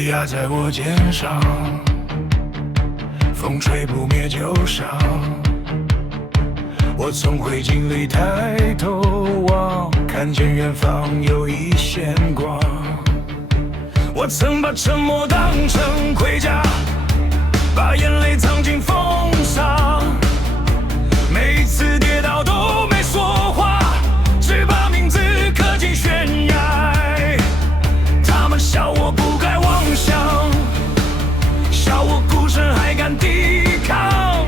月压在我肩上，风吹不灭旧伤。我从灰烬里抬头望，看见远方有一线光。我曾把沉默当成盔甲，把眼泪藏进风沙。每次跌倒都没说话，只把名字刻进悬崖。他们笑我不该妄想，笑我孤身还敢抵抗。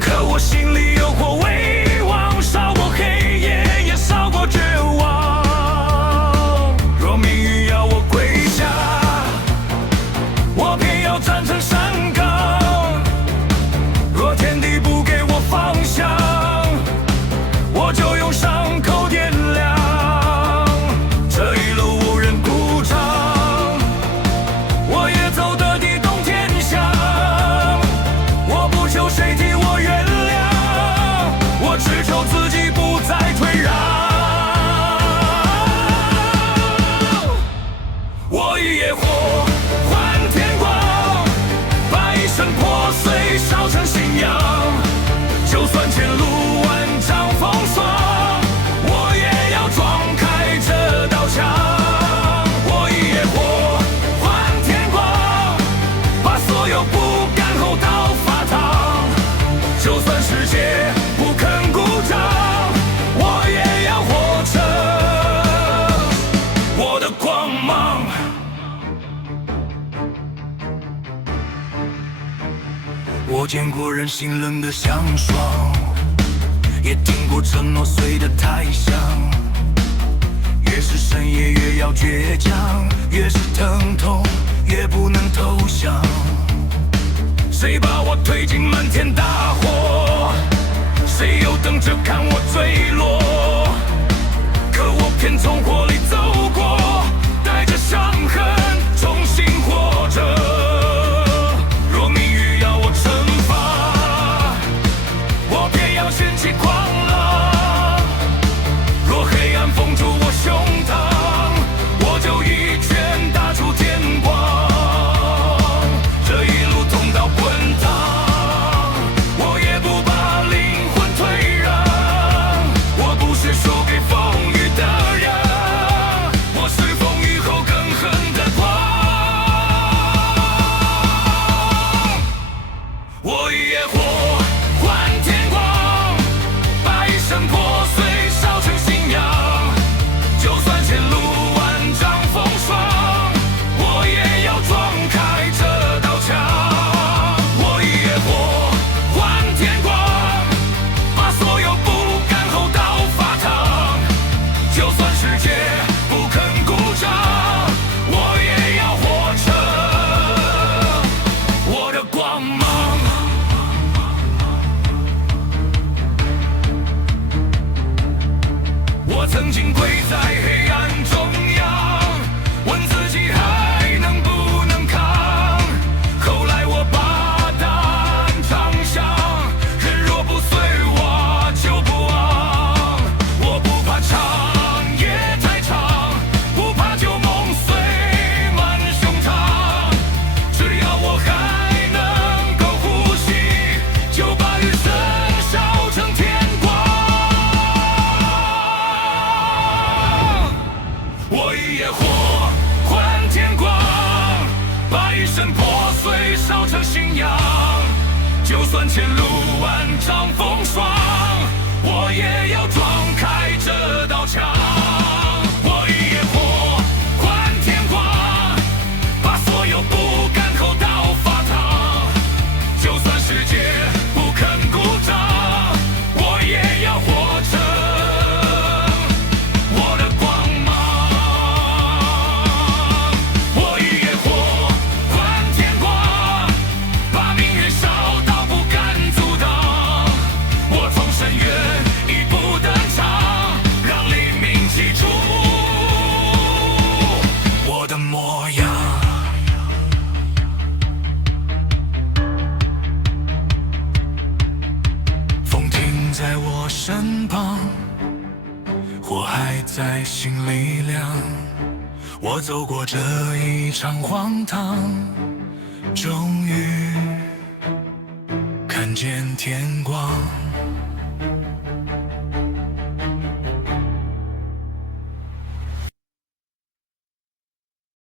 可我心里有火未忘，烧过黑夜，也烧过绝望。若命运要我跪下，我偏要站成山岗。若天地不给我方向，我就用伤口点亮。这一路无人鼓掌，我也走得地动天响。我不求谁替我原谅，我只求自己不再退让。我一野火换天光，把一身破碎烧成信仰。就算前路万丈风霜，我也要撞开这道墙。我一野火换天光，把所有不甘后倒发烫。就算世界不肯鼓掌，我也要活成我的光芒。我见过人心冷的像霜，也听过承诺碎的太响。越是深夜越要倔强，越是疼痛越不能投降。谁把我推进漫天大火，谁又等着看我坠落。可我偏从火里走过，带着伤痕重新活着。若命运要我惩罚，我偏要掀起狂浪。若黑暗封住我胸膛，我就一拳打出天光。这一路痛到滚烫，我也不把灵魂退让。我不是输给风雨的人，我是风雨后更狠的光。我一野火换天光，把一身破碎烧成信仰。就算前路万丈风霜，我也要撞开这道墙。我一野火换天光，把所有不甘后倒发烫。就算世界不肯鼓掌，我也要活成我的光芒。我曾经跪在黑暗中央，问自己还能不能扛。后来我把答案尝详，人若不碎我就不忘。我不怕长夜太长，不怕旧梦碎满胸膛。只要我还能够呼吸，就把余生烧成天光。我一野火换天光，把一身破碎烧成信仰。就算前路万丈风霜，我也要撞开这道墙。我一野火换天光，把所有不甘后倒发烫。就算世界不肯鼓掌，我也要活成我的光芒。我一野火换天光，把命运烧到不敢阻挡。我从深渊一步登场，让黎明记住我的模样。风停在我身旁，火还在心里亮。我走过这一场荒唐，终于看见天光。